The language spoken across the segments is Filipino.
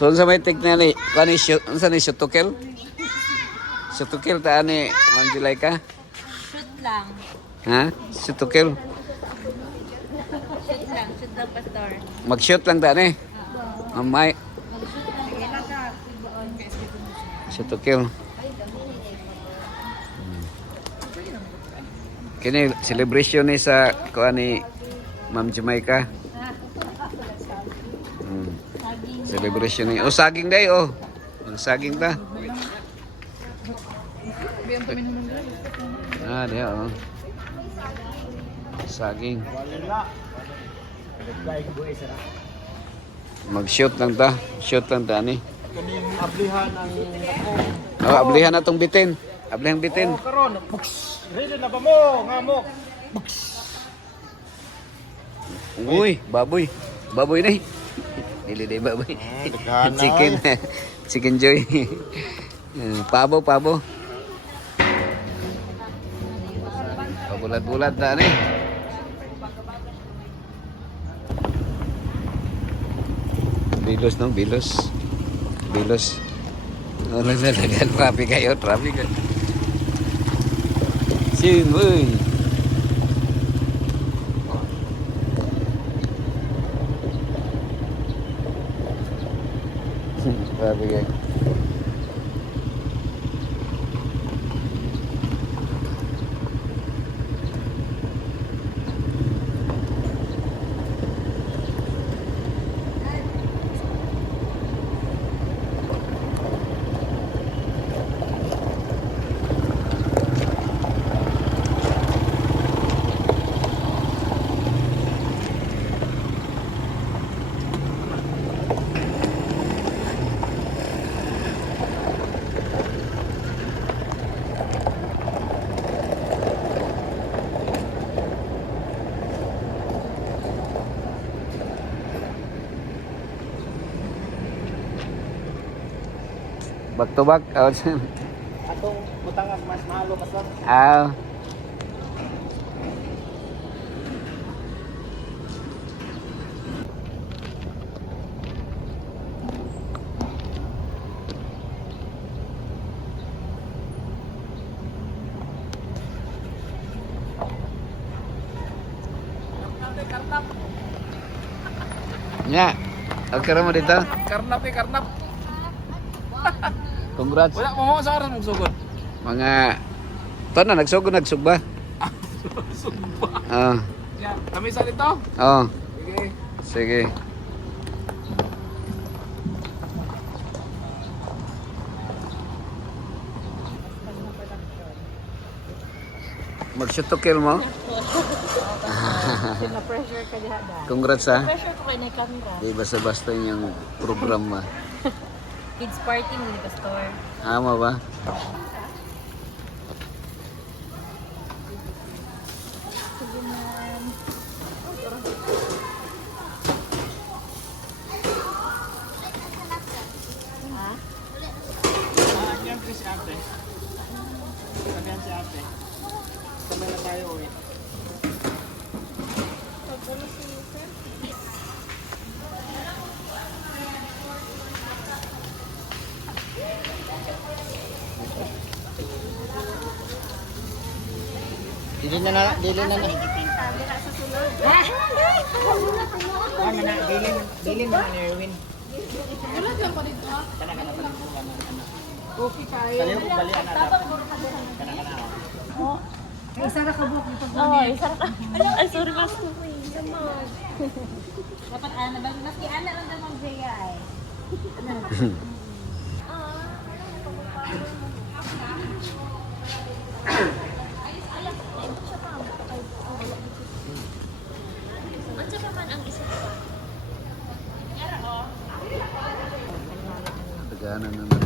So sa may tignan ni kani shoot unsa ni shoot to kill? Shoot to kill ta ani Ma'am Julayka? Shoot lang. Ha? Shoot to kill. Shoot lang, pastor. Mag-shoot lang ta ni. Mamay. Shoot to kill. Kini celebration ni sa kuan ni Ma'am Jamaica. Celebration ni. Oh, saging day oh. Ang saging ta. Ah, dia oh. Saging. Mag-shoot lang ta. Shoot lang ta ni. Kaning ablihan ang ako. Oh, ablihan na tong bitin. Ablihan bitin. Oh, karon. Buks. Ready na ba mo? Ngamok. Buks. Uy, baboy. Baboy ni. Dili day baboy. daghan na, Chicken. Chicken joy. Pabo, pabo. Pabulat-bulat na ni. Bilos no, bilos. Bilos. Oh, nagdalagan. Traffic kayo, traffic kayo. Sin, uy. Traffic kayo. Back to back. Atong butangag mas mahalo ka sa. Ah. Nya. Okay ra mo dito. Karnap eh, karnap. Congrats. Wala mo sa oras magsugod. Mga na nagsugod nagsugba. Sugba. Ah. Ya, kami sa dito. Oh, Sige. sige. Mag-shoot to kill mo? Na-pressure ka diha da. Congrats ha. Pressure ko kay na camera. Di basta-basta yung programa. Kids party mo ni pastor. Ama ba? Yan si ate. Yan si ate. Sabay na tayo uwi. Dili na na. Ano na, dili mo na Erwin. Okay kayo. Kaliyo ko bali ana. Isa ra ka buhok dito. Oh, isa ra ka. Ay, sorry mas ko. Dapat ana ba mas ki ana lang daw mag-jaya ay. Taganan na naman.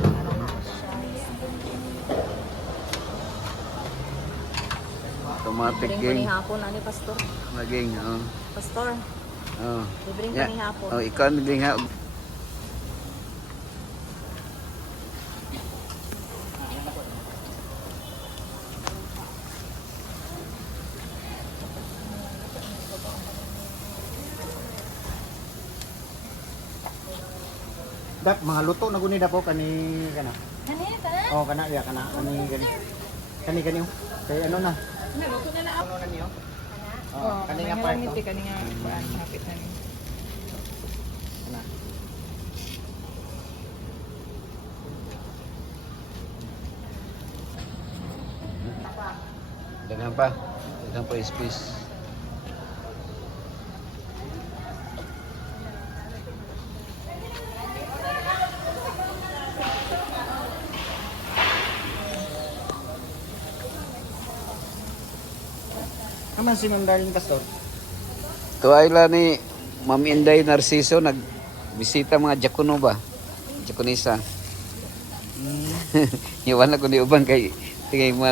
Automatic Libreng game. panihapon ani pastor. Naging, oh. Pastor, Oh. libreng Yeah. panihapon. Oh, ikaw naging ha. Dap mga luto na guni dapo kani kana. Kanina ka na? Oh, kana ya kana kani gani. Kani oh. Kay ano na? Naluto na lang. Ano na niyo? Oh, kani nga part. Ngiti, kani nga. Hapit na ni. Kana. Dagan pa. Dagan pa space. Kaman si Ma'am Darlene Pastor? Tuwaila ni Ma'am Inday Narciso nagbisita mga Jakuno ba? Jakunisa. Iwan ako ni uban kay tingay mo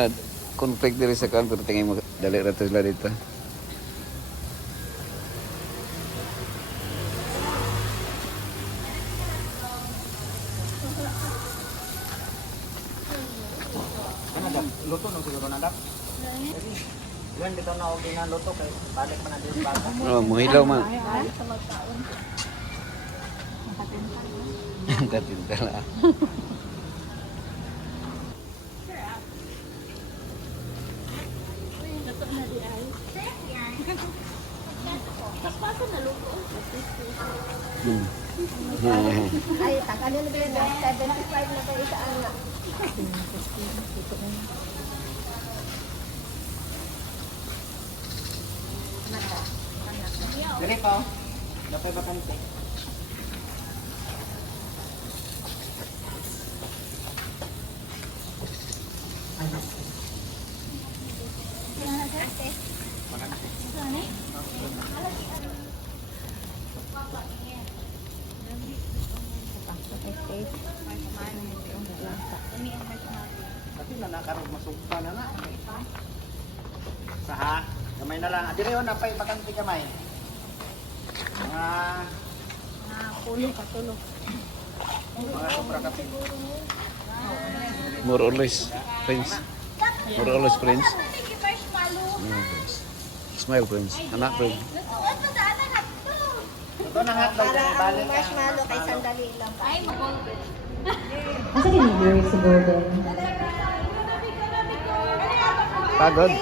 conflict diri sa kan pero tingay mo dali ra to sila dito. Ano dap? Luto no siguro na dap? Yan dito na og na luto kay balik man na dito bata. Oh, muhilaw man. Sa magkaon. Tatinta la. Hmm. Ay, takano na ba yun? 75 na kayo sa anak. Dili pa. Dapat bakante. Tapi na nakarog masugpa na na. Saha, gamay na lang. Adire on napay bakante gamay. Mga Pulo, patulo. mga sobra kape. More or less, Prince. More or less, Prince. Prince. Smile, Prince. Anak, Prince. Ito na hotdog Para ni ang balik. marshmallow kay sandali lang. Ay, Asa delivery si Gordon? Pagod.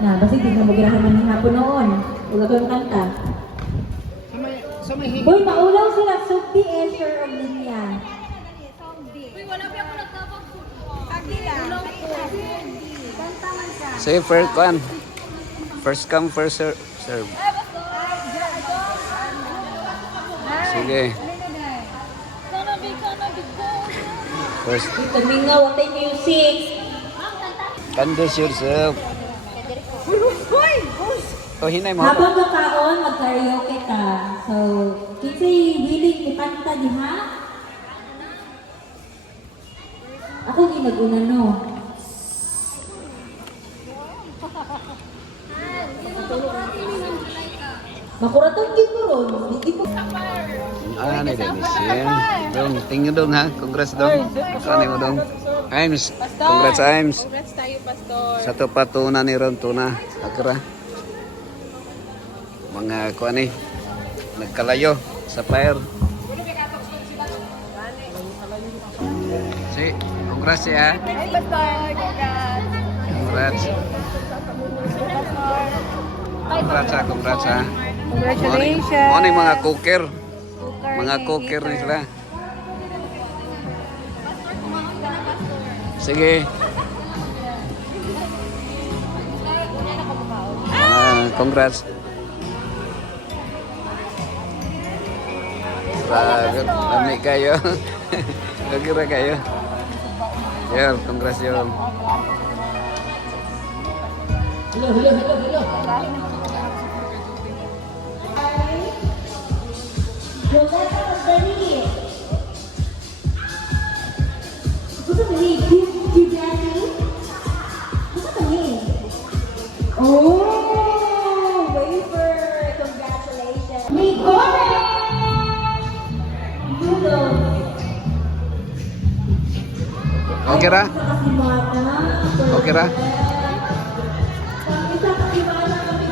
Na, basi di na magirahan man ng hapon noon. Ulag yung kanta. So may higit. Boy, maulaw sila. Sugdi, Esher, o Linya. Say first one. First come, first serve. Sige. First, Tumingaw, what time music? conduce yourself. Oh, hinay mo. Habang kakaon, mag-karaoke ka. So, kinsay willing to kanta diha? Ako ginaguna no. Makuratong gid ko ron. Hindi ko. Ah, ni Dennis. Dong, tingin dong ha. Congrats dong. Kani mo dong. Aims. Congrats Aims. Congrats tayo, Pastor. Sa to patuna ni Ron tuna. Akra. Mga kuan ni nagkalayo sa fire. Si, congrats ya. Hi, Pastor. Congrats. Congrats. Congrats ha, congrats ha. Congratulations. Ano yung mga cooker? Mga cooker ni sila. Sige. Congrats. Lami kayo. Kira kayo. Yun, congrats yun. Yolanda Magdali. Gusto mo ni Giuliani? Gusto mo ni? Oh, wafer. Congratulations. Nicole! Judo. Okay ra? Okay ra?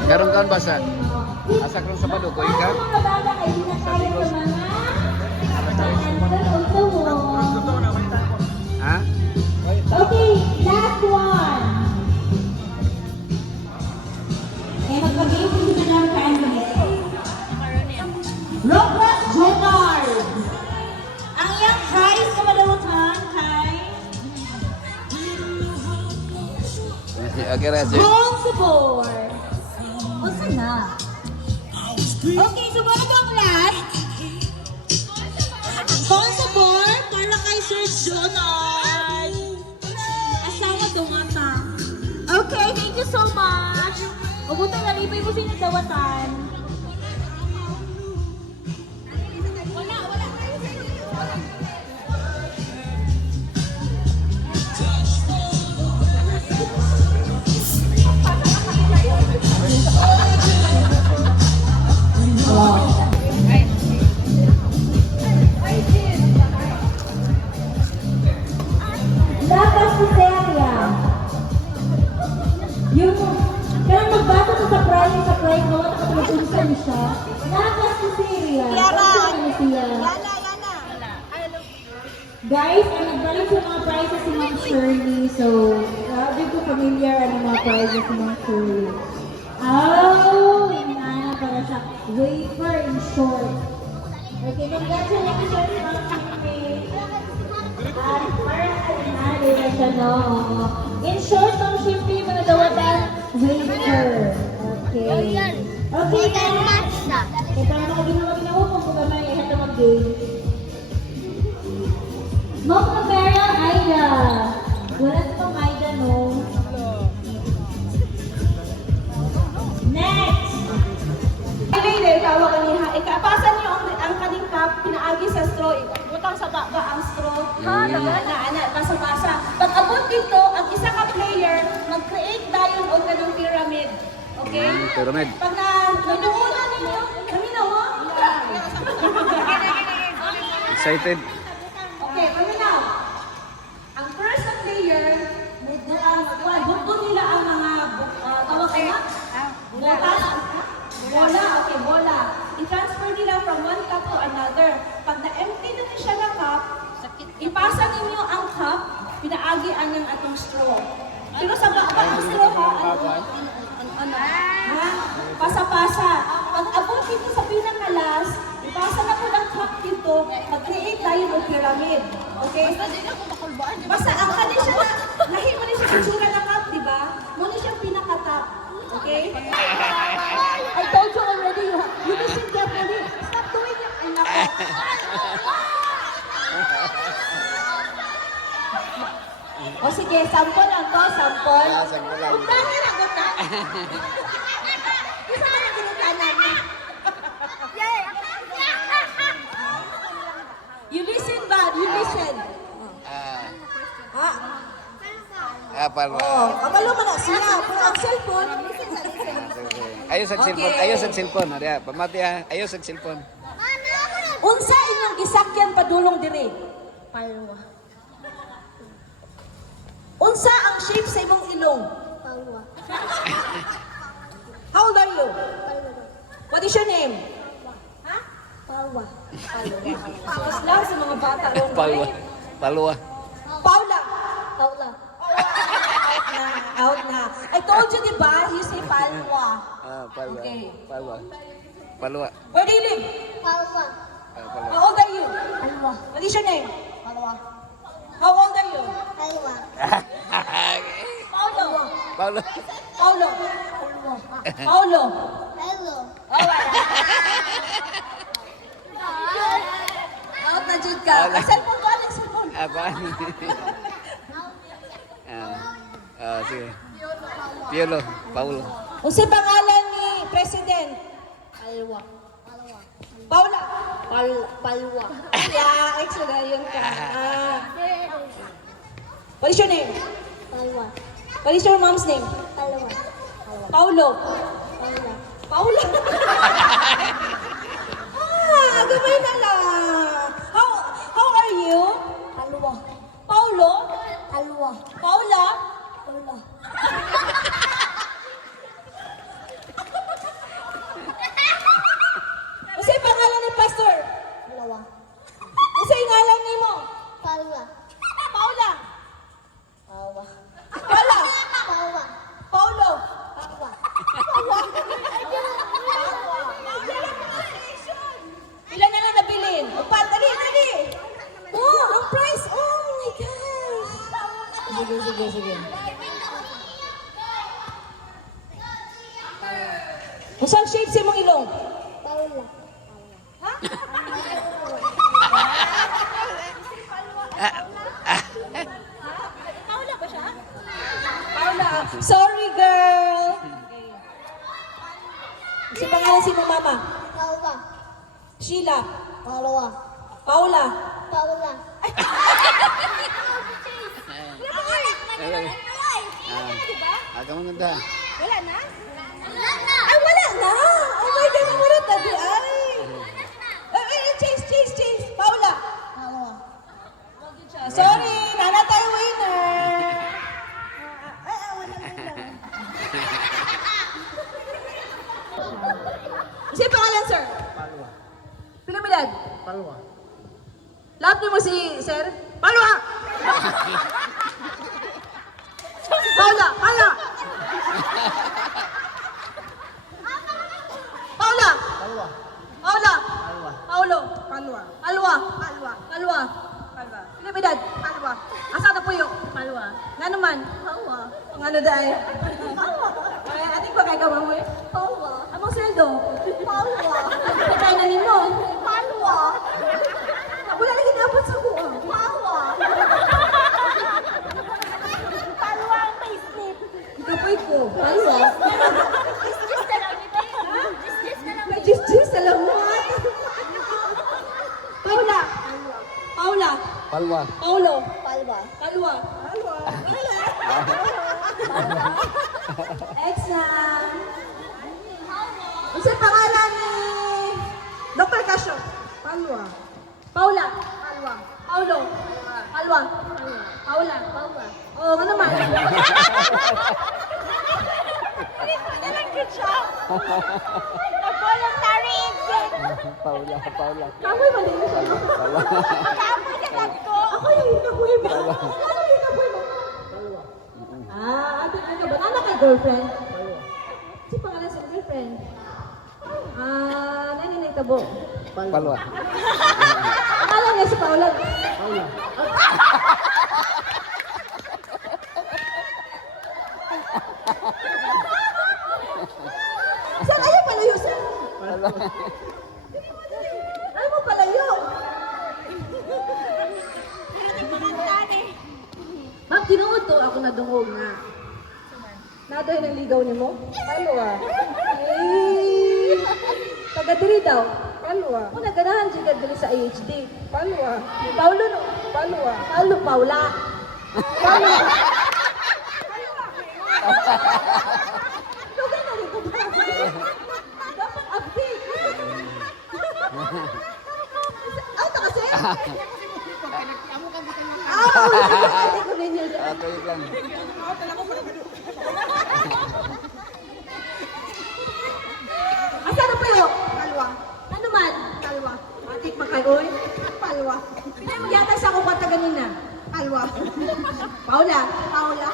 Karon kaon ba sa asa karon Sabado ko ika? Sa Robert Jonard. Ang iyang prize na malawatan kay Okay, Raja. Paul Sabor. Basta na. Okay, so mga itong last. Paul Sabor para kay Sir Jonard. Asawa dumata. Okay, thank you so much. Mabuting nalipay mo sinagdawatan. Dapat si Celia. Yung kaya magbasa ko sa price mo, nakatulog-unsa niya siya. Dapat si Celia. Yara. Ano siya? Yana. Guys, nagbalik sa mga prizes si Ma'am Shirley. So, grabe ko familiar ang mga prizes si Ma'am Shirley. Oh, inaana para siya. Wafer in short. Okay, congratulations, Ma'am Shirley. At parang inaana na siya, no? In short, Ma'am Shirley, mga dawatan, wafer. Okay. Okay, guys. Kaya para makaginawa kung kumamay, ito mag-game. Ma'am Camera, Aida. Wala sa pang Aida, no? Next! Hindi, tawag ka niya. Ikapasan niyo ang kaning cup, pinaagi sa straw. Butang sa baba ang straw. Ha, ana, basa-basa. Pag abot dito, ang isa ka player, mag-create dayon og kanang pyramid. Okay? Pyramid. Pag naduulan ninyo, kami na mo? Excited? Okay, kami na. Ang first na player, bukod nila ang mga tawag kaya? Bola? Bola, okay, bola. I-transfer nila from one cup to another. Pag na-empty na siya na cup, ipasa ninyo ang cup, pinaagi ang atong straw. Pero sa baba ang straw ha, ha? Pasa-pasa. Pag abot dito sa pinakalas, ipasa na po ang cup dito, mag-create tayo ng pyramid. Okay? Basta ang kanin siya na, lahi mo siya sa tsura na cup, di ba? Muna siyang pinaka-top. Okay? I told you already, you listen carefully. Stop doing it. Ay, nako. O sige, sample lang to, sample. Sample lang. Utangin ako na. Isa ka na ginutanan. You listen, Bob. You listen. Para. Kabalo mo na siya. Pero ang cellphone, Ayos ang cellphone. Ayos ang cellphone. Ariya, pamati ha. Ayos ang cellphone. unsa inyong gisakyan padulong dire? Palwa. Unsa ang shape sa imong ilong? Palwa. How old are you? Palwa. What is your name? Ha? Palwa. Tapos lang sa mga bata. Palwa. Palwa. Paula. Paula. Out na. I told you, di ba? You say Palwa. Palwa. Okay. Palwa. Palwa. Where do you live? Palwa. Palwa. How old are you? Palwa. What is your name? Palwa. How old are you? Palwa. Paulo. Paulo. Paulo. Paulo. Hello. Out na dyan ka. Ang cellphone ko, ang cellphone. Apa? Sige. Piolo. Paulo. Kung si pangalan ni President? Palwa. Palwa. Paula. Palwa. Yeah, extra yun ka. What is your name? Palwa. What is your mom's name? Palwa. Paulo. Palwa. Paula. Gabay na lang. How are you? Palwa. Paulo? Palwa. Paula? Palwa. Kasi pangalan ni Pastor? Palwa. Kasi ngalan ni mo? Palwa. Paula? Palwa. Paula? Palwa. Paulo? Palwa. Paula? Pangalawa. Paula. Paula. Aga mo ganda. Wala na? Ay, wala na! Oh my God, wala na di ay! Chase! Paula! Pangalawa. Sorry, nana tayo winner! Wala winner. Sige pangalan, sir? Palwa. Pinamilad? Palwa. Lahat niyo mo si sir? Paula! Paula! Paula! Paula! Palwa. Paula! Palwa. Paulo! Palwa. Alwa! Palwa. Alwa! Palwa. Pinamilad? Palwa. Asa na po yung? Palwa. Nga naman? Palwa. Ang ano dahil? Palwa. Ay, ating ba kay gawa mo eh? Palwa. Among sweldo? Palwa. Patay na nimo? Palwa. Wala lagi dapat sa kuha. Palwa. Palwa ang payslip. Ikaw po ko. Alwa? Just na lang ito. Just na lang. May jis-jis, salamat. Paula. Paula. Palwa. Paulo. Palwa. Alwa. Alwa. Next na. Ano sa pangalan ni Dr. Casio? Palwa. Paula. Palwa. Paulo. Alwa. Paula. Palwa. Oo, ano naman? Good job. Voluntary exit. Paula. Kamoy ba din siya? Kapoy ka tatko. Ako yung kamoy ba? Ano yung kamoy ba? Ate ka ba? Anak kay girlfriend? Si pangalan sa girlfriend? Nani nagtabo? Palwa. Akala niya si Paula. Saan ayaw palayo, sir? Ayaw mo palayo. Ma'am, tinuod to ako nadungog nga. Nadoy ng ligaw ni mo? Palwa. Eh, taga diri daw. Palwa. Kung naganahan siya diri sa AHD. Palwa. Paulo no? Palwa. Paulo, Paula. Palwa. Lugan na rin ko ba? Dapat update. Ito kasi? Hindi ko ninyo. Ato yun lang. Asa na payo? Palwa. Ano man? Palwa. Atik makagoy? Palwa. Pinay magyata sa ako kwata ganina? Palwa. Paula. Paula.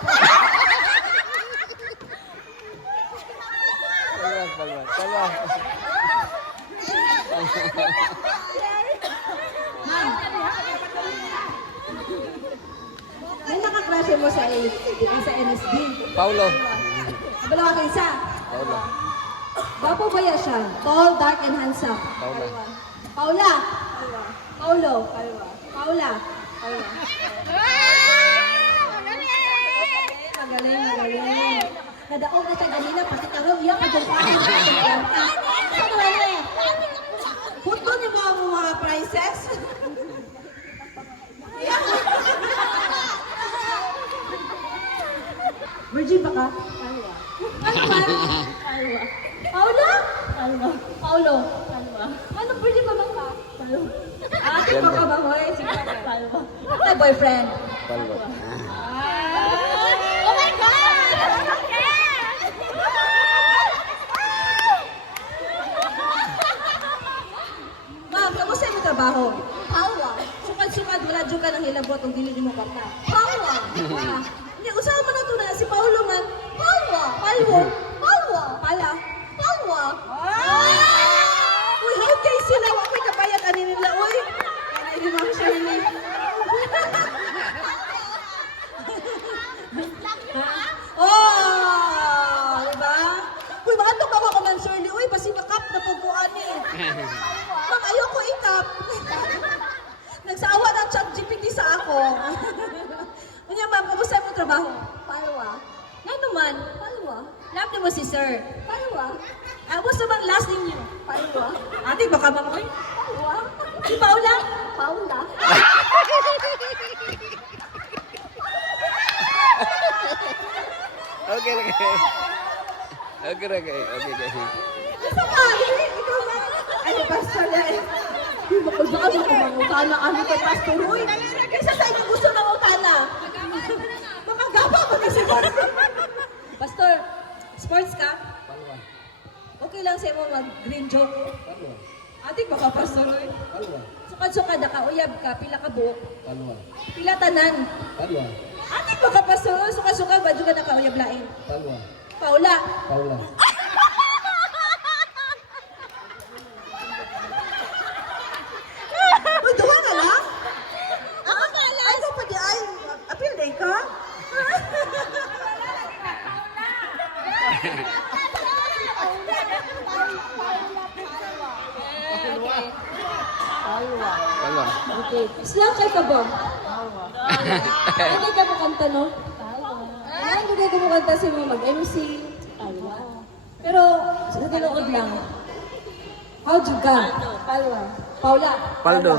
Palwa. May nakakrashe mo sa NSD. Paulo. Abalawa kayo isa. Paula. Gwapo ba yan siya? Tall, dark, and handsome. Paula. Paula. Paulo. Paula. Magaling. Nadaog na siya ganina, pati karong iyak ka dyan pa akin. Saan na rin? Puto niyo ba ang mga prizes? Virgin ba ka? Palwa. Ano man? Palwa. Paula? Palwa. Paulo? Palwa. Ano, virgin ba ka? Palwa. Ate ba ka ba mo eh? Sige, Palwa. May boyfriend? Palwa. Oh my God! Ma'am, kamusta yung trabaho? Palwa. Sukad-sukad, wala dyan ka ng hilabot kung dili mo kwarta. Paula! Hindi, usaha mo na ito na si Paulo man. Paula! Palwo! Palwa. Pala! Palwa. Uy, how kay sila? Ako'y kabayag ani nila, uy! Kaya ni Ma'am Shirley. Oh! Diba? Uy, maandok ako ko, Ma'am Shirley. Uy, pasinakap na puguan eh. Ma'am, ayoko ikap. Nagsawa ng chat GPT sa ako. Unya, ma'am, kamusta mo trabaho? Palwa. Nga naman. Palwa. Love niyo mo si sir. Palwa. Gusto bang last name niyo? Palwa. Ate, baka mamoy? Palwa. Paula. Okay, okay. Okay, okay. Okay. Gusto ka? Ikaw na. Ano, Pastor na eh. Baka makapangutana kami kay Pastor Roy. Kaysa sa inyo gusto ng utana. Makagapa mo kasi Pastor. Pastor, sports ka? Palwa. Okay lang sa mo mag-green joke. Palwa. Ating baka Pastor Roy. Palwa. Sukad-sukad na ka, uyab ka, pila ka buhok. Palwa. Pila tanan. Palwa. Ating baka Pastor Roy, sukad-sukad, badyo ka na ka, uyab lain. Palwa. Paula. Paula. Uy, duha na lang? Ako na lang. Ay, dapat di ay. Apil day ka? Palwa. Okay. Slang kay ka ba? Hindi ka mo kanta, no? Hindi ka mo kanta sa mga mag-MC. Pero, sa tinuod lang. How do ka? Paula. Paula. Paldo.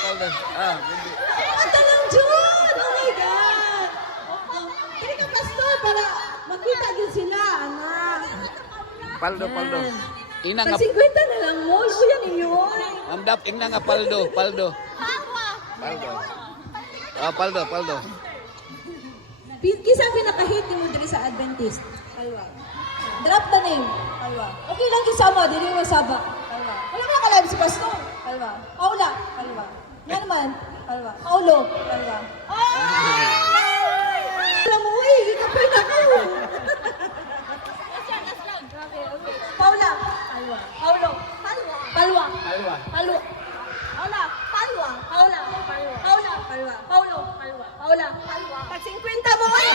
Paldo. Ah, hindi. Kanta lang, Jun! Oh my God! Kaya ka, Pastor, para makita din sila, anak. Paldo. Ina nga. Pag 50 na lang mo, kuya ninyo. Andap ina nga paldo. Paldo. Ah, paldo. Kisa ang pinaka-hit ni mo diri sa Adventist? Palwa. Drop the name. Palwa. Okay lang kisama, dili mo saba. Palwa. Wala ka nakalive si Pastor. Palwa. Paula. Palwa. Nga naman. Palwa. Paulo. Palwa. Ay! Alam mo, ikapay na ko. Paula. Palwa. Paulo. Palwa. Palwa. Palwa. Palwa. Paula. Palwa. Paula. Palwa. Paula. Palwa. Paulo. Palwa. Paula. Palwa. Pag 50 mo, ay!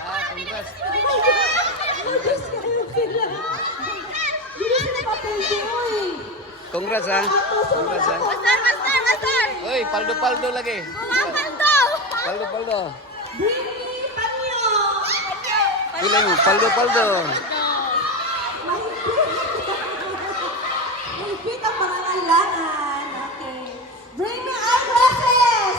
Ah, congrats. Congrats ha. Congrats ha. Master! Uy, paldo lagi. Paldo! Paldo. Brini Panyo! Pila mo, paldo. Mahigpit ang pangangailangan. Okay. Bring me eyeglasses!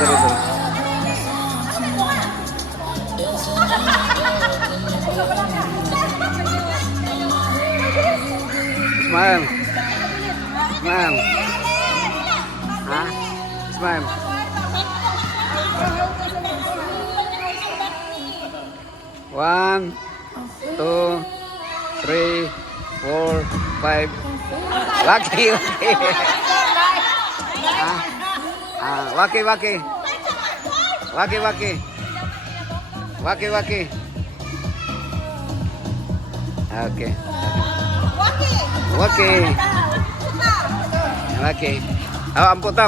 Dali. Smile. Ha? Smile. One, two, three, four, five. Waki. Waki. Okay. Waki. Oh, ampun ta.